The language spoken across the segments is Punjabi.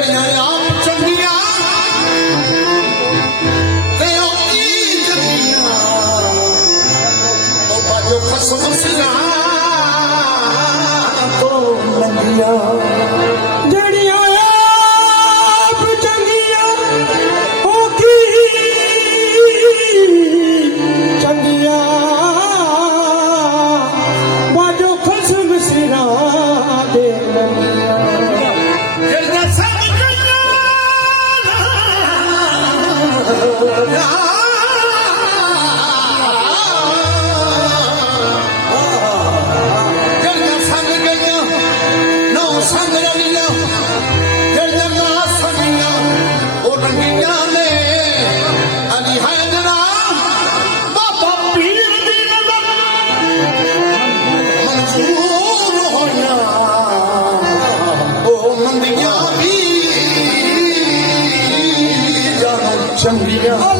ਜਿਹੜੀਆਂ ਆਪ ਚੰਗੀਆਂ ਤੇ ਔਕੀ ਜੰਗੀਆਂ ਉਹ ਬਾਜੋ ਖਸਮ ਸਿਆਂ ਤੋਂ ਲੰਗੀਆਂ ਜਿਹੜੀਆਂ ਆਪ ਚੰਗੀਆਂ ਔਕੀ ਚੰਗੀਆਂ ਬਾਜੋ ਖਸਮ ਸਿਆਂ ਦੇ ਲੰਗੀਆਂ ਜਿਹੜੀਆਂ ਸਭ ਚੰਗੀਆਂ ਅਲੀ ਖਾਨ ਬਾਬਾ ਪੀਰ ਦੀ ਨਜ਼ਰ ਮਨਜ਼ੂਰ ਹੋਇਆ ਉਹ ਬੰਦੀਆਂ ਵੀ ਚੰਗੀਆਂ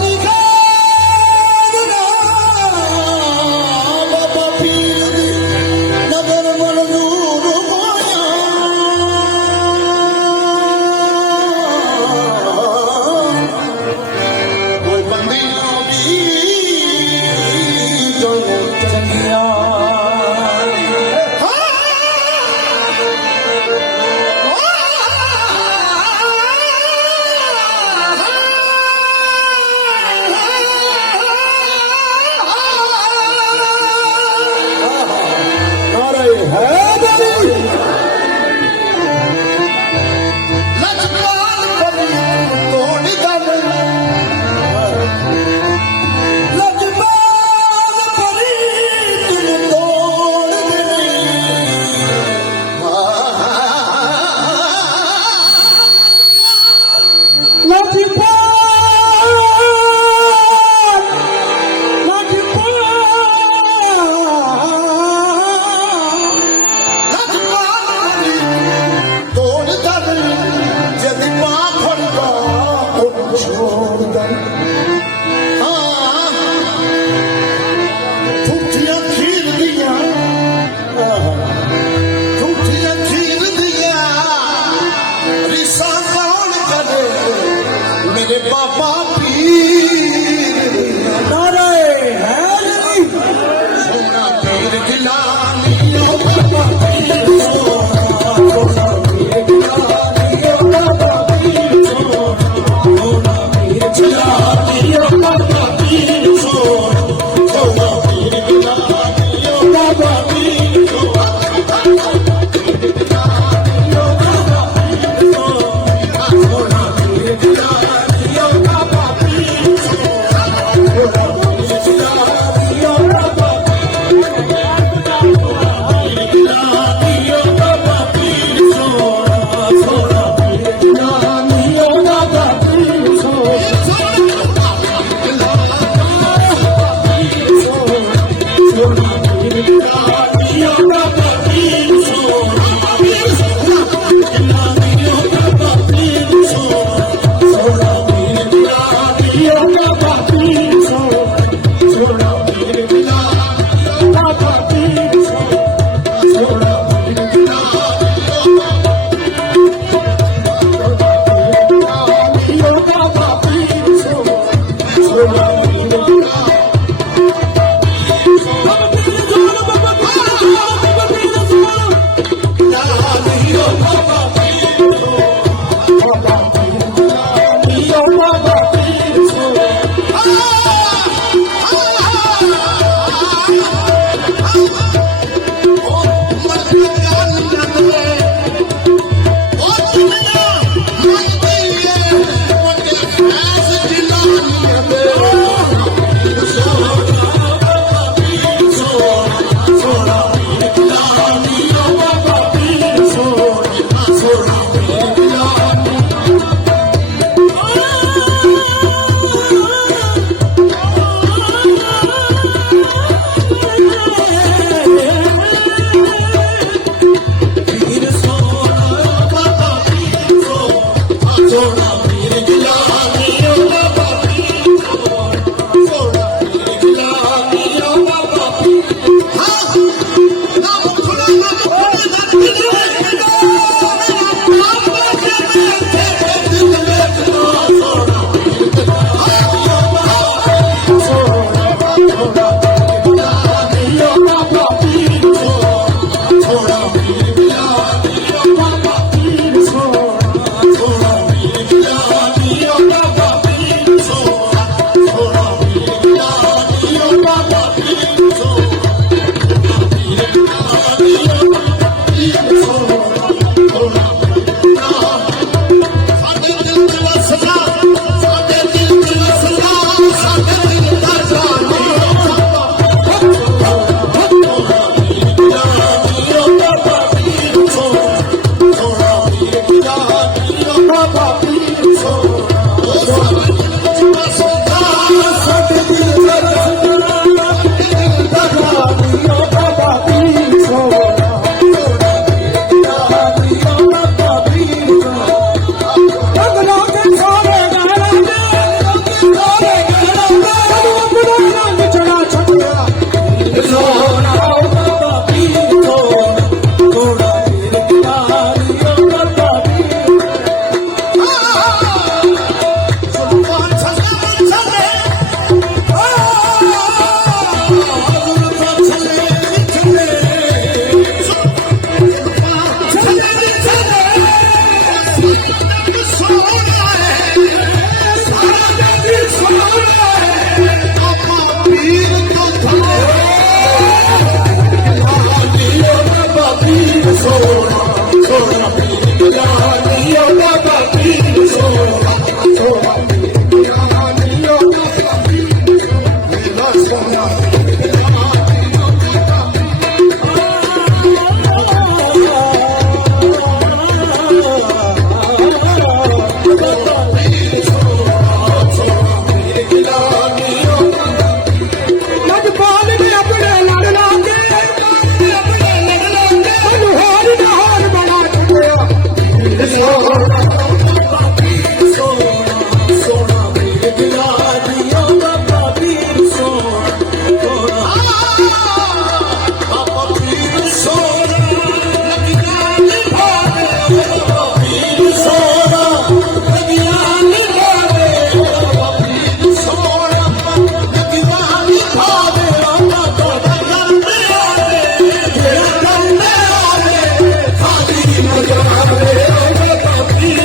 Happy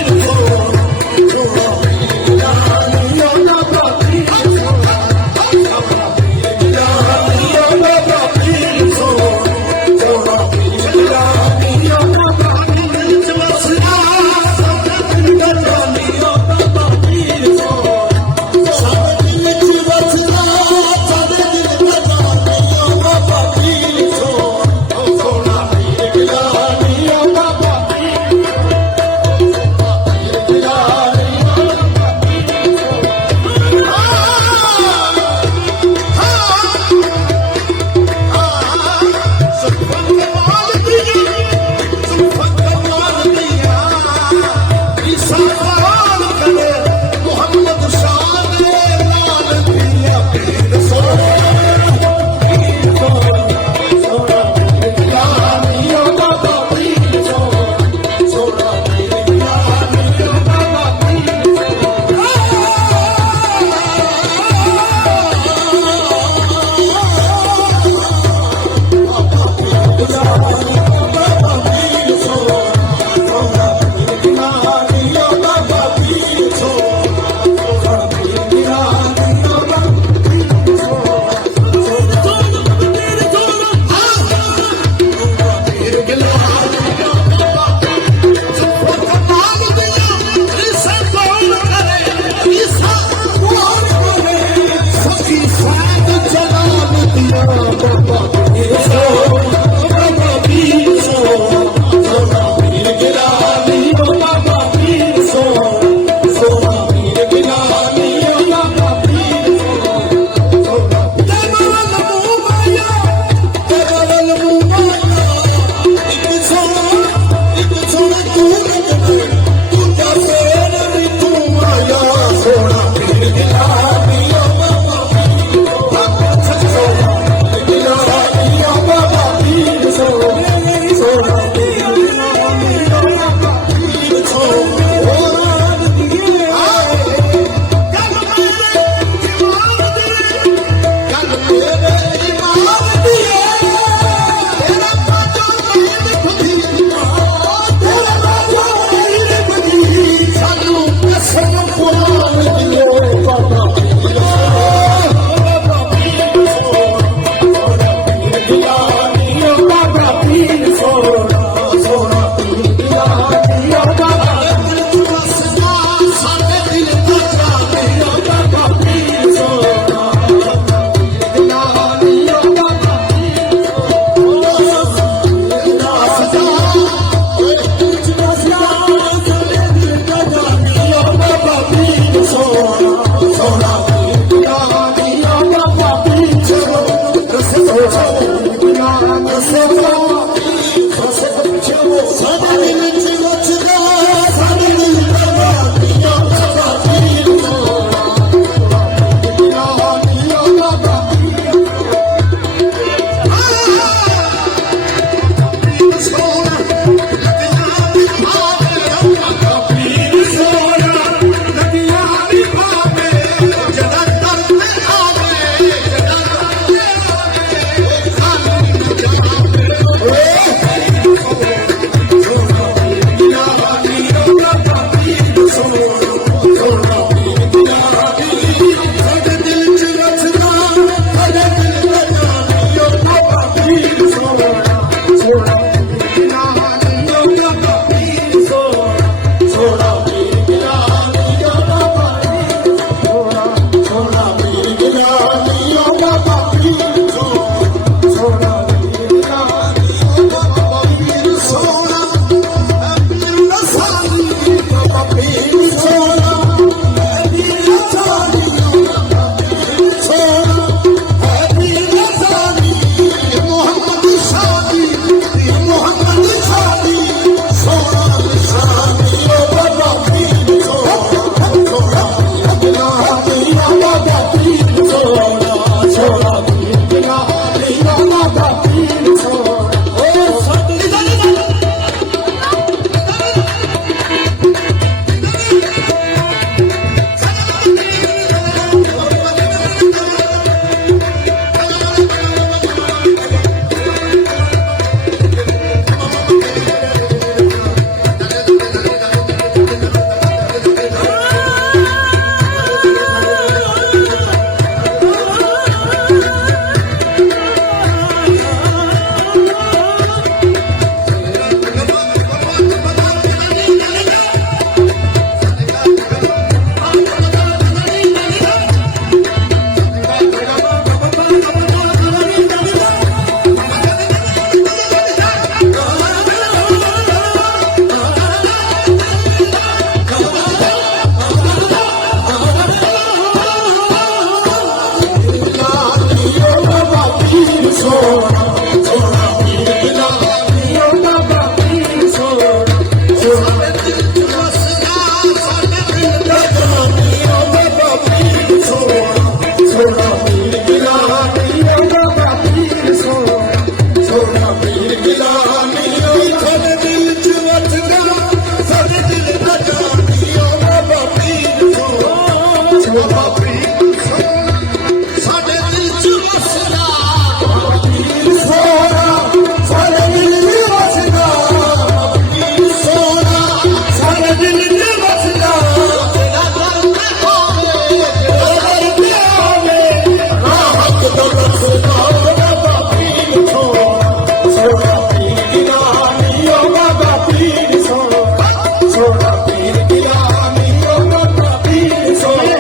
ਸੋਹਣਾ ਪੀਰ ਗਿਲਾਨੀ ਓ ਬਾਬਾ ਪੀਰ ਸੋਹਣਾ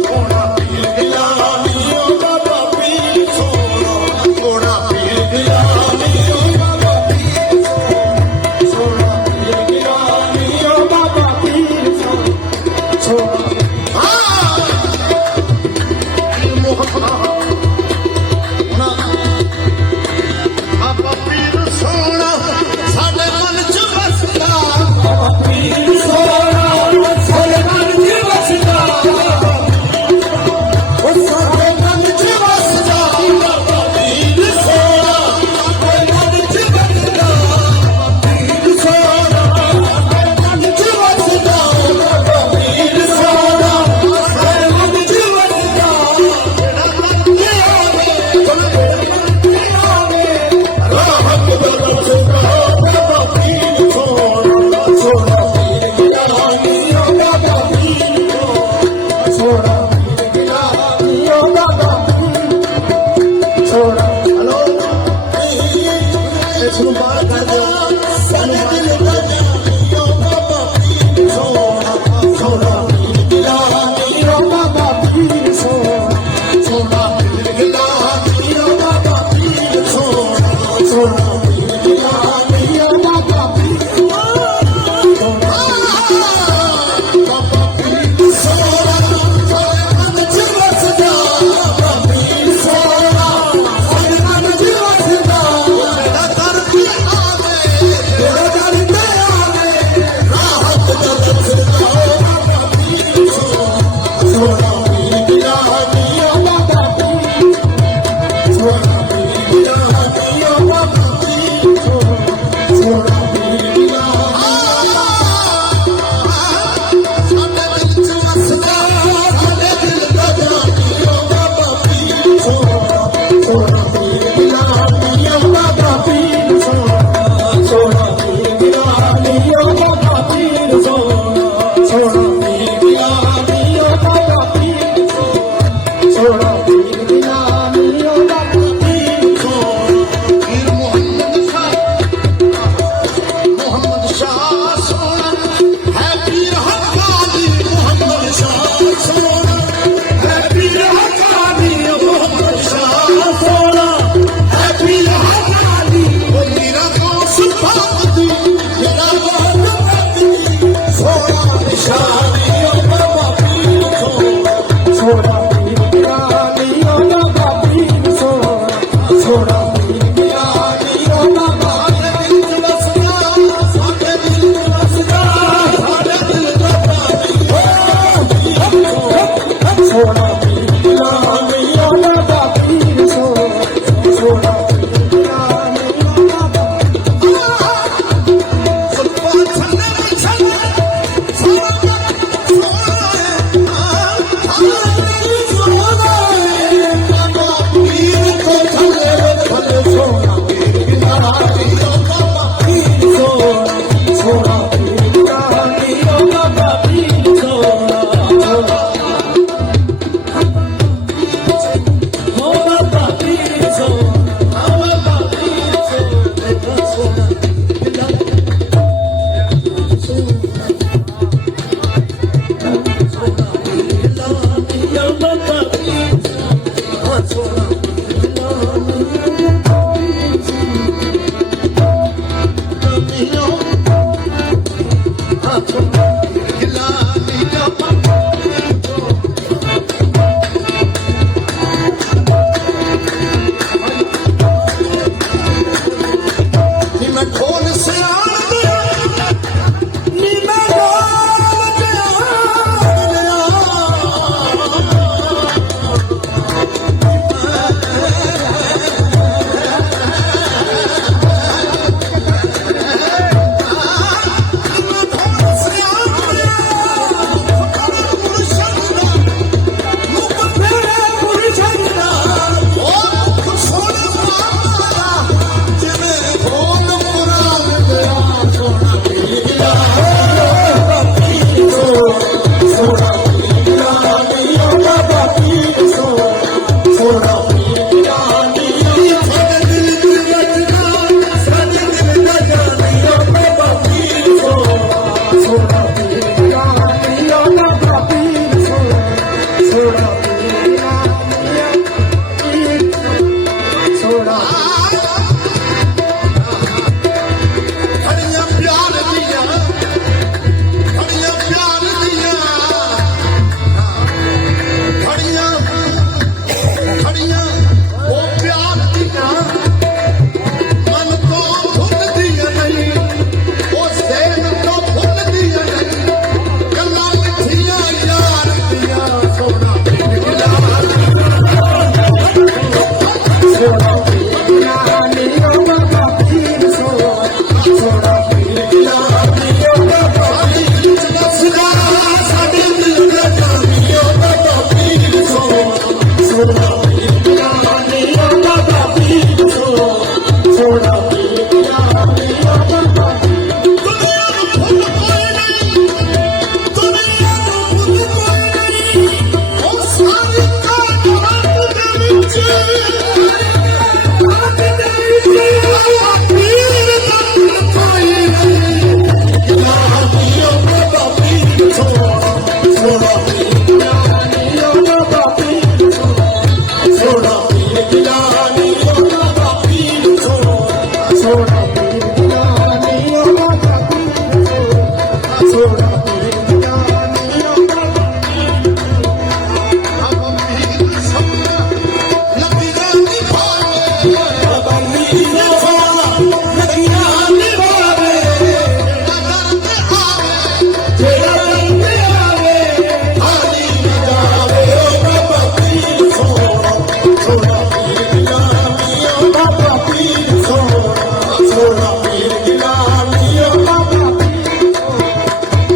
ਸੋਹਣਾ ਪੀਰ ਗਿਲਾਨੀ ਓ ਬਾਬਾ ਪੀਰ ਸੋਹਣਾ ਸੋਹਣਾ ਪੀਰ ਗਿਲਾਨੀ ਓ ਬਾਬਾ ਪੀਰ ਸੋਹਣਾ ਪੀਰ ਗਿਲਾਨੀ ਓ ਬਾਬਾ ਪੀਰ ਸੋਹਣਾ ਬਾਬਾ ਪੀਰ ਸੋਹਣਾ ਸਾਡੇ ਮਨ ਚ ਵਸਦਾ ਬਾਬਾ ਪੀਰ ਸੋਹਣਾ ਸਾਡੇ ਮਨ ਚ ਵਸਦਾ ਉਹ ਸਾਡੇ ਮਨ ਚ ਵਸਦਾ ਬਾਬਾ ਪੀਰ ਸੋਹਣਾ ਸਾਡੇ ਮਨ ਚ ਵਸਦਾ ਪੀਰ ਸੋਹਣਾ ਸਾਡੇ ਮਨ ਚ ਵਸਦਾ ਬਾਬਾ ਪੀਰ ਸੋਹਣਾ ਸਾਡੇ ਮਨ ਚ ਵਸਦਾ ਸਾਨੂੰ ਬਾਹਰ ਕਰ ਦਿਓ ਸਾਨੂੰ ਦਿਲ ਦਾ ਜਾਣਿਓ ਬਾਬਾ ਪੀਰ ਸੋਹਣਾ ਸੋਹਣਾ ਪੀਰ ਗਿਲਾਨੀ ਓ ਬਾਬਾ ਪੀਰ ਸੋਹਣਾ ਸੋਹਣਾ ਪੀਰ ਗਿਲਾਨੀ ਓ ਬਾਬਾ ਪੀਰ ਸੋਹਣਾ ਸੋਹਣਾ ਪੀਰ ਗਿਲਾਨੀ ਓ ਬਾਬਾ ਪੀਰ ਸੋਹਣਾ ਬਾਬਾ ਪੀਰ ਸੋਹਣਾ ਸਾਡੇ ਮਨ ਚ ਵਸਦਾ ਬਾਬਾ ਪੀਰ ਸੋਹਣਾ ਸਾਡੇ ਮਨ ਚ ਵਸਦਾ ਮੇਰਾ ਦਰ ਤੇ ਆਵੇ ਮੇਰਾ ਦਰ ਤੇ ਆਵੇ ਰਾਹਤ ਦਾ ਦੱਸਦਾ ਬਾਬਾ ਪੀਰ ਸੋਹਣਾ ਸੋਹਣਾ ਪੀਰ ਗਿਲਾਨੀ ਓ ਬਾਬਾ ਪੀਰ ਸੋਹਣਾ ਪੀਰ ਗਿਲਾਨੀ ਓ ਬਾਬਾ ਪੀਰ ਸੋਹਣਾ ਪੀਰ ਗਿਲਾਨੀ ਸਾਡੇ ਦਿਲ ਚ ਵਸਦਾ ਸਾਡੇ ਦਿਲ ਦਾ ਜਾਣੀ ਓ ਬਾਬਾ ਪੀਰ ਸੋਹਣਾ ਸੋਹਣਾ ਪੀਰ ਗਿਲਾਨੀ ਓ ਬਾਬਾ ਪੀਰ ਸੋਹਣਾ ਸੋਹਣਾ ਪੀਰ ਗਿਲਾਨੀ ਓ ਬਾਬਾ ਪੀਰ ਸੋਹਣਾ ਸੋਹਣਾ ਪੀਰ ਗਿਲਾਨੀ ਓ ਬਾਬਾ ਪੀਰ ਸੋਹਣਾ ਪੀਰ ਗਿਲਾਨੀ ਓ ਬਾਬਾ ਪੀਰ ਸੋਹਣਾ ਪੀਰ ਮੁਹੰਮਦ ਸ਼ਾਹ ਸੋਹਣਾ ਹੈ ਪੀਰ ਹੱਕਾਨੀ ਮੁਹੰਮਦ ਸ਼ਾਹ ਸੋਹਣਾ ਹੈ ਪੀਰ ਹੱਕਾਨੀ ਮੁਹੰਮਦ ਸ਼ਾਹ ਸੋਹਣਾ ਹੈ ਪੀਰ ਹੱਕਾਨੀ ਉਹ ਮੇਰਾ ਗੌਸ ਪਾਕਦੀ ਮੇਰਾ ਗੌਸ ਪਾਕਦੀ ਸੋਹਣਾ ਨਿਸ਼ਾਨੀ ਓ ਬਾਬਾ ਪੀਰ ਸੋਹਣਾ ਸੋਹਣਾ ਪੀਰ ਗਿਲਾਨੀ ਓ ਬਾਬਾ ਪੀਰ ਸੋਹਣਾ ਸੋਹਣਾ ਪੀਰ ਗਿਲਾਨੀ ਓ ਬਾਬਾ ਸਾਡੇ ਦਿਲ ਚ ਵਸਦਾ ਸਾਡੇ ਦਿਲ ਚ ਵਸਦਾ ਸਾਡੇ ਦਿਲ ਦਾ ਪਾਣੀ ਸੋਹਣਾ ਪੀਰ ਗਿਲਾਨੀ ਓ ਬਾਬਾ ਪੀਰ ਸੋਹਣਾ ਸੋਹਣਾ ਪੀਰ ਗਿਲਾਨੀ ਓ ਬਾਬਾ ਸੁਪਾ ਛੰਨੇ ਛੰਨੇ ਸੋਹਣਾ ਸੋਹਣਾ ਬਾਬਾ ਪੀਰ ਕੋ ਥੱਲੇ ਥੱਲੇ ਸੋਹਣਾ ਪੀਰ ਗਿਲਾਨੀ ਓ ਬਾਬਾ ਪੀਰ ਸੋਹਣਾ ਸੋਹਣਾ ਪੀਰ ਗਿਲਾਨੀ ਓ ਬਾਬਾ ਪੀਰ ਸੋਹਣਾ ਓ ਬਾਬਾ ਪੀਰ ਸੋਹਣਾ ਓ ਬਾਬਾ ਪੀਰ ਸੋਹਣਾ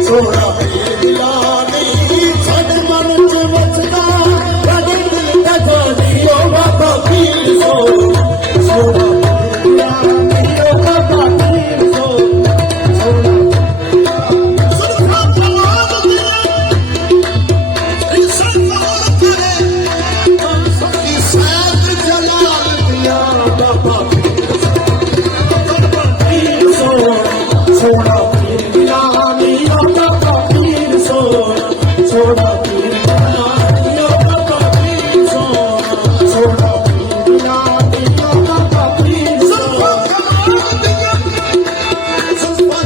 ਸੋਹਣਾ ਪੀਰ ਗਿਲਾਨੀ ਸਾਡੇ ਮਨ ਚ ਵਸਦਾ ਸਾਡੇ ਦਿਲ ਦਾ ਜਾਨੀ ਓ ਬਾਬਾ ਪੀਰ ਸੋਹਣਾ ਪੀਰ ਗਿਲਾਨੀ ਓ ਬਾਬਾ ਪੀਰ ਸੋਹਣਾ ਸੁਰਖਾ ਜਮਾਤ ਦਿਆ ਇਨਸਾਨ ਮਾਰ ਕਰੇ ਸਕੀ ਸਾਥ ਜਲਾਲ ਦਿਆ ਬਾਬਾ ਪੀਰ ਸੋਹਣਾ ਪੀਰ ਗਿਲਾਨੀ ਓ ਬਾਬਾ ਪੀਰ ਸੋਹਣਾ ਪੀਰ ਗਿਲਾਨੀ ਓ ਬਾਬਾ ਪੀਰ ਸੋਹਣਾ ਪੀਰ ਗਿਲਾਨੀ ਓ ਬਾਬਾ ਪੀਰ ਸੁਰਖਾ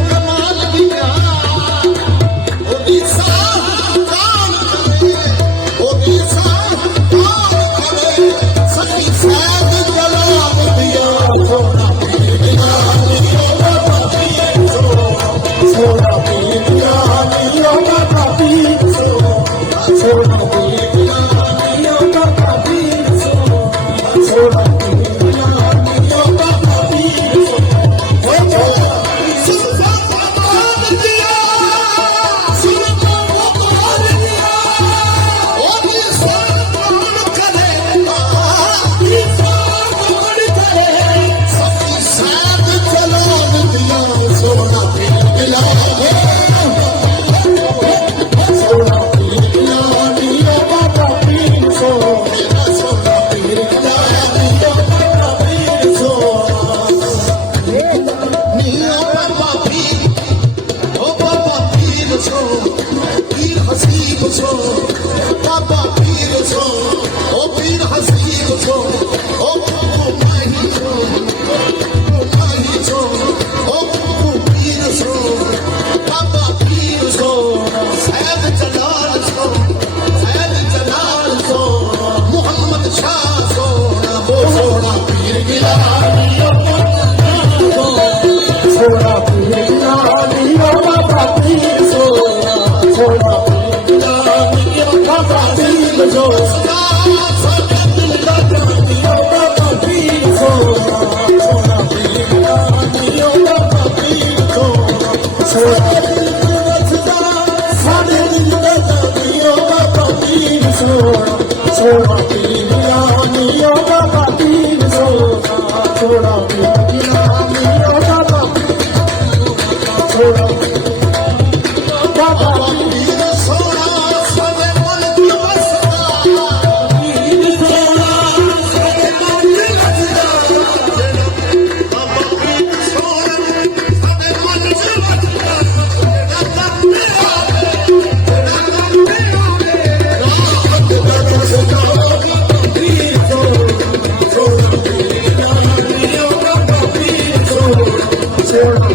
ਕਮਾਲ ਦਿਆ ਉਹਦੀ ਸਾਹ ਕਾਲ ਉਹਦੀ ਸਾਹ ਕਾਲ ਕਰੇ ਸਕੀ ਸਾਥ ਜਲਾਲ ਦਿਆ ਸੋਹਣਾ ਪੀਰ ਗਿਲਾਨੀ ਓ ਬਾਬਾ ਪੀਰ ਸੋਹਣਾ ਪੀਰ ਗਿਲਾਨੀ ਓ ਬਾਬਾ ਪੀਰ ਸੋਹਣਾ ਪੀਰ ਗਿਲਾਨੀ ਓ ਬਾਬਾ ਪੀਰ ਸੋਹਣਾ ਪੀਰ ਗਿਲਾਨੀ ਓ ਬਾਬਾ ਪੀਰ ਸੁਰਖਾ ਕਮਾਲ ਦਿਆ ਸੁਰਖਾ ਕਮਾਲ ਦਿਆ ਉਹਦੀ ਸਾਹ ਕਾਲ ਕਰੇ ਉਹਦੀ ਸਾਹ ਕਾਲ ਕਰੇ ਸਕੀ ਸਾਥ ਜਲਾਲ ਦਿਆ ਸੋਹਣਾ ਪੀਰ ਗਿਲਾਨੀ ਸੋਹਣਾ ਪੀਰ ਗਿਲਾਨੀ ਓ ਬਾਬਾ ਪੀਰ ਸੋਹਣਾ ਪੀਰ ਗਿਲਾਨੀ ਓ ਬਾਬਾ ਪੀਰ ਨੀ ਓ ਬਾਬਾ ਪੀਰ ਓ ਬਾਬਾ ਪੀਰ ਪੀਰ ਹਸੀਬ ਬਾਬਾ ਪੀਰ ਓ ਪੀਰ ਹਸੀਬ ਓ ਮਾਹੀ ਮਾਹੀ ਓ ਪੀਰ ਬਾਬਾ ਪੀਰ ਸੈਦ ਜਲਾਲ ਮੁਹੰਮਦ ਸ਼ਾਹ ਸੋਹਣਾ ਪੀਰ ਗਿਲਾਨੀ ਸੋਹਣਾ ਪੀਰ ਗਿਲਾਨੀ ਓ ਬਾਬਾ ਪੀਰ ਸੋਹਣਾ ਪੀਰ ਗਿਲਾਨੀ ਓ ਬਾਬਾ ਪੀਰ ਸਾਡੇ ਦਿਲ ਦਾ ਜਾਨੀ ਓ ਬਾਬਾ ਪੀਰ ਸੋਹਣਾ ਪੀਰ ਗਿਲਾਨੀ ਓ ਬਾਬਾ ਪੀਰ ਸੋਹਣਾ ਸਾਡੇ ਦਿਲ ਦਾ ਜਾਨੀ ਓ ਬਾਬਾ ਪੀਰ ਸੋਹਣਾ ਪੀਰ ਗਿਲਾਨੀ ਓ ਬਾਬਾ ਪੀਰ ਸੋਹਣਾ ਪੀਰ ਗਿਲਾਨੀ ਓ ਬਾਬਾ ਸੋਹਣਾ ਬਾਬਾ ਪੀਰ ਸੋਹਣਾ ਸਾਡੇ ਮਨ ਚ ਵਸਦਾ ਪੀਰ ਸੋਹਣਾ ਸਾਡੇ ਮਨ ਚ ਵਸਦਾ ਬਾਬਾ ਪੀਰ ਸੋਹਣਾ ਸਾਡੇ ਮਨ ਚ ਵਸਦਾ ਸੋਹਣਾ